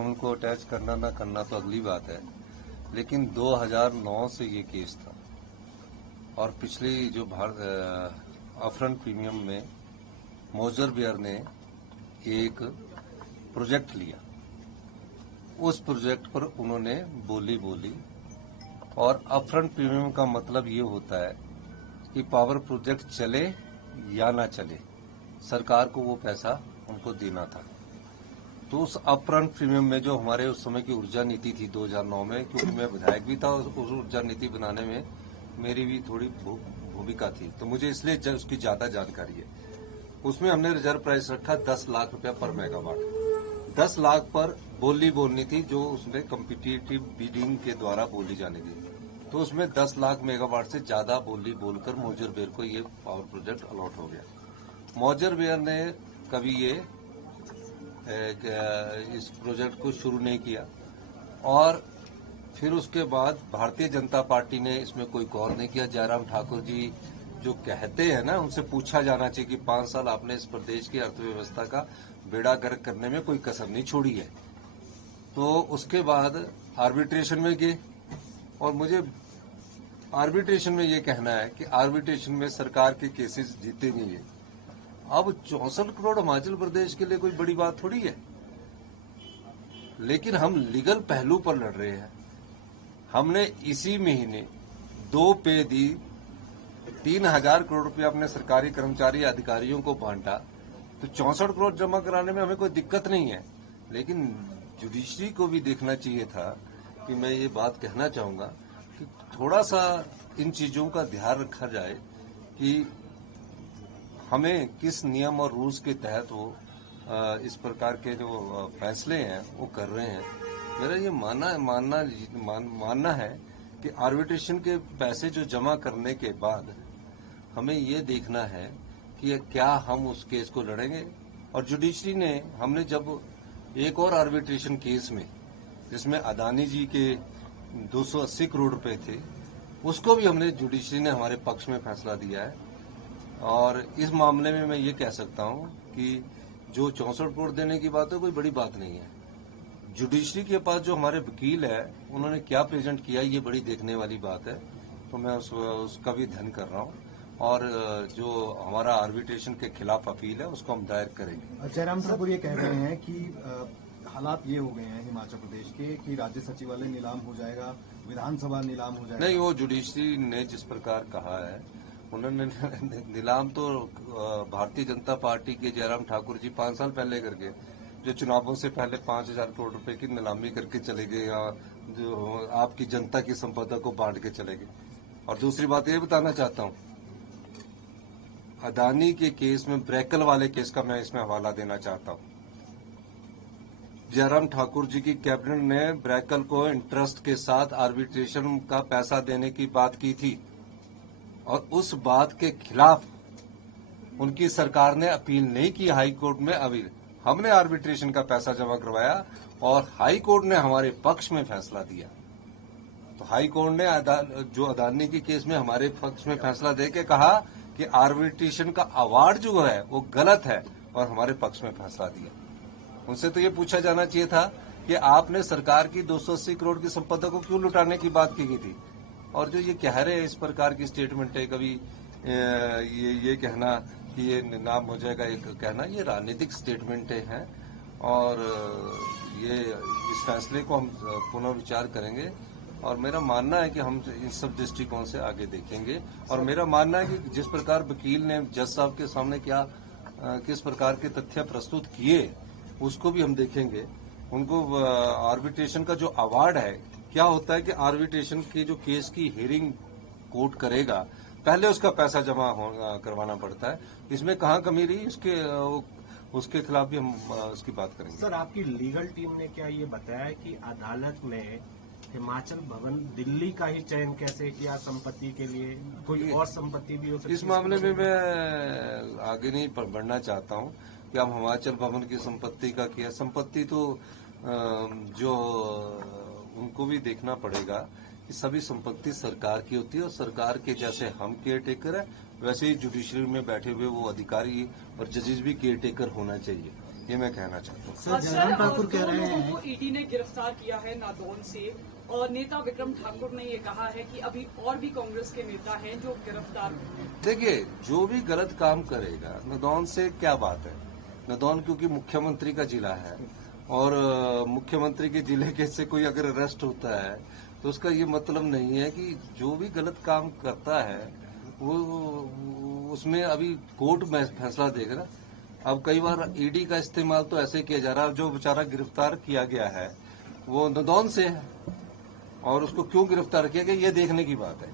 उनको अटैच करना ना करना तो अगली बात है, लेकिन 2009 से ये केस था और पिछली जो अपफ्रंट प्रीमियम में मोजर बियर ने एक प्रोजेक्ट लिया, उस प्रोजेक्ट पर उन्होंने बोली और अपफ्रंट प्रीमियम का मतलब ये होता है कि पावर प्रोजेक्ट चले या ना चले, सरकार को वो पैसा उनको देना था। तो उस अपफ्रंट प्रीमियम में जो हमारे उस समय की ऊर्जा नीति थी 2009 में, क्योंकि मैं विधायक भी था, उस ऊर्जा नीति बनाने में मेरी भी थोड़ी भूमिका थी, तो मुझे इसलिए उसकी ज्यादा जानकारी है। उसमें हमने रिजर्व प्राइस रखा 10 लाख रुपया पर मेगावाट। 10 लाख पर बोलनी थी, जो उसमें कम्पिटिटिव बिडिंग के द्वारा बोली जानी थी। तो उसमें 10 लाख मेगावाट से ज्यादा बोलकर मोजर बेयर को ये पावर प्रोजेक्ट अलॉट हो गया। मोजर बेयर ने कभी ये इस प्रोजेक्ट को शुरू नहीं किया और फिर उसके बाद भारतीय जनता पार्टी ने इसमें कोई गौर नहीं किया। जयराम ठाकुर जी जो कहते हैं ना, उनसे पूछा जाना चाहिए कि 5 साल आपने इस प्रदेश की अर्थव्यवस्था का बेड़ा गर्क करने में कोई कसर नहीं छोड़ी है। तो उसके बाद आर्बिट्रेशन में गए और मुझे आर्बिट्रेशन में ये कहना है कि आर्बिट्रेशन में सरकार के केसेस जीते नहीं है। अब 64 करोड़ हिमाचल प्रदेश के लिए कोई बड़ी बात थोड़ी है, लेकिन हम लीगल पहलू पर लड़ रहे हैं। हमने इसी महीने 2 पे दी, 3000 करोड़ रुपया अपने सरकारी कर्मचारी अधिकारियों को बांटा, तो 64 करोड़ जमा कराने में हमें कोई दिक्कत नहीं है। लेकिन जुडिशरी को भी देखना चाहिए था कि मैं ये बात कहना चाहूंगा कि थोड़ा सा इन चीजों का ध्यान रखा जाए कि हमें किस नियम और रूल्स के तहत वो इस प्रकार के जो फैसले हैं वो कर रहे हैं। मेरा ये मानना है कि आर्बिट्रेशन के पैसे जो जमा करने के बाद हमें ये देखना है कि क्या हम उस केस को लड़ेंगे। और जुडिशरी ने, हमने जब एक और आर्बिट्रेशन केस में जिसमें अदानी जी के 280 करोड़ रुपए थे, उसको भी हमने जुडिशरी ने हमारे पक्ष में फैसला दिया है। और इस मामले में मैं ये कह सकता हूं कि जो 64 करोड़ देने की बात है कोई बड़ी बात नहीं है। जुडिशरी के पास जो हमारे वकील है उन्होंने क्या प्रेजेंट किया, ये बड़ी देखने वाली बात है। तो मैं उसका भी ध्यान कर रहा हूँ और जो हमारा आर्बिट्रेशन के खिलाफ अपील है उसको हम दायर करेंगे। जयराम ठाकुर ये कह रहे हैं कि हालात ये हो गए हैं हिमाचल प्रदेश के कि राज्य सचिवालय नीलाम हो जाएगा, विधानसभा नीलाम हो जाएगा। नहीं, वो जुडिशरी ने जिस प्रकार कहा है, उन्होंने नीलाम तो भारतीय जनता पार्टी के जयराम ठाकुर जी 5 साल पहले करके, जो चुनावों से पहले 5000 करोड़ रुपए की नीलामी करके चले गए, या जो आपकी जनता की संपदा को बांट के चले गए। और दूसरी बात ये बताना चाहता हूं, अदानी के केस में ब्रैकल वाले केस का मैं इसमें हवाला देना चाहता हूं। जयराम ठाकुर जी की कैबिनेट ने ब्रैकल को इंटरेस्ट के साथ आर्बिट्रेशन का पैसा देने की बात की थी और उस बात के खिलाफ उनकी सरकार ने अपील नहीं की हाई कोर्ट में। अभी हमने आर्बिट्रेशन का पैसा जमा करवाया और हाई कोर्ट ने हमारे पक्ष में फैसला दिया। तो हाई कोर्ट ने जो अदानी के केस में हमारे पक्ष में फैसला देके कहा कि आर्बिट्रेशन का अवार्ड जो है वो गलत है और हमारे पक्ष में फैसला दिया। उनसे तो ये पूछा जाना चाहिए था कि आपने सरकार की 280 करोड़ की संपदा को क्यों लुटाने की बात की गई थी। और जो ये कह रहे हैं इस प्रकार की स्टेटमेंट है, कभी ये कहना कि ये नाम हो जाएगा, एक कहना, ये राजनीतिक स्टेटमेंट है और ये इस फैसले को हम पुनर्विचार करेंगे। और मेरा मानना है कि हम इन सब दृष्टिकोण से आगे देखेंगे। और मेरा मानना है कि जिस प्रकार वकील ने जज साहब के सामने किस प्रकार के तथ्य प्रस्तुत किए उसको भी हम देखेंगे। उनको आर्बिट्रेशन का जो अवार्ड है, क्या होता है कि आर्बिट्रेशन की जो केस की हियरिंग कोर्ट करेगा, पहले उसका पैसा जमा करवाना पड़ता है। इसमें कहाँ कमी रही, उसके खिलाफ भी हम उसकी बात करेंगे। सर, आपकी लीगल टीम ने क्या ये बताया कि अदालत ने हिमाचल भवन दिल्ली का ही चयन कैसे किया संपत्ति के लिए, कोई और संपत्ति भी हो सकती है? इस मामले में मैं आगे नहीं बढ़ना चाहता हूँ कि हम हिमाचल भवन की संपत्ति का किया। संपत्ति तो जो उनको भी देखना पड़ेगा कि सभी संपत्ति सरकार की होती है और सरकार के जैसे हम केयर टेकर है, वैसे ही जुडिशरी में बैठे हुए वो अधिकारी और जजेस भी केयर टेकर होना चाहिए। ये मैं कहना चाहता हूँ। सर, जयराम ठाकुर कह रहे लोगों हैं को ईडी ने गिरफ्तार किया है नादौन से, और नेता विक्रम ठाकुर ने ये कहा है कि अभी और भी कांग्रेस के नेता हैं जो गिरफ्तार हुए हैं। देखिए, जो भी गलत काम करेगा, नदौन से क्या बात है। नदौन क्योंकि मुख्यमंत्री का जिला है, और मुख्यमंत्री के जिले के से कोई अगर अरेस्ट होता है तो उसका ये मतलब नहीं है कि जो भी गलत काम करता है वो उसमें अभी कोर्ट में फैसला देगा ना। अब कई बार ईडी का इस्तेमाल तो ऐसे किया जा रहा है, जो बेचारा गिरफ्तार किया गया है वो नदौन से है, और उसको क्यों गिरफ्तार किया गया ये देखने की बात है,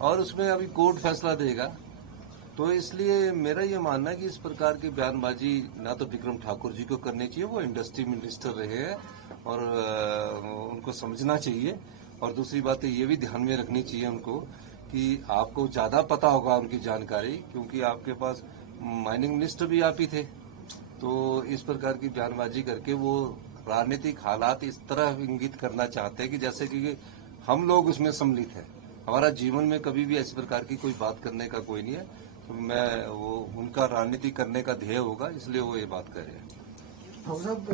और उसमें अभी कोर्ट फैसला देगा। तो इसलिए मेरा ये मानना है कि इस प्रकार की बयानबाजी ना तो विक्रम ठाकुर जी को करनी चाहिए, वो इंडस्ट्री मिनिस्टर रहे हैं और उनको समझना चाहिए। और दूसरी बात ये भी ध्यान में रखनी चाहिए उनको कि आपको ज्यादा पता होगा उनकी जानकारी, क्योंकि आपके पास माइनिंग मिनिस्टर भी आप ही थे। तो इस प्रकार की बयानबाजी करके वो राजनीतिक हालात इस तरह इंगित करना चाहते हैं कि जैसे कि हम लोग उसमें सम्मिलित हैं। हमारा जीवन में कभी भी ऐसी प्रकार की कोई बात करने का कोई नहीं है। तो मैं वो उनका राजनीति करने का ध्येय होगा, इसलिए वो ये बात कर रहे हैं। साहब,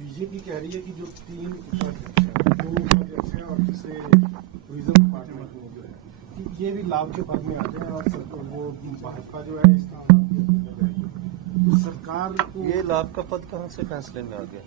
बीजेपी कह रही है कि जो 3 उपाध्यक्ष हैं, 2 उपाध्यक्ष हैं और तीसरे टूरिज्म डिपार्टमेंट में जो है कि ये भी लाभ के पद में आ जाए, और वो भाजपा जो है इसके खिलाफ जाएगी। तो सरकार को ये लाभ का पद कहाँ से फैसले में आ गया?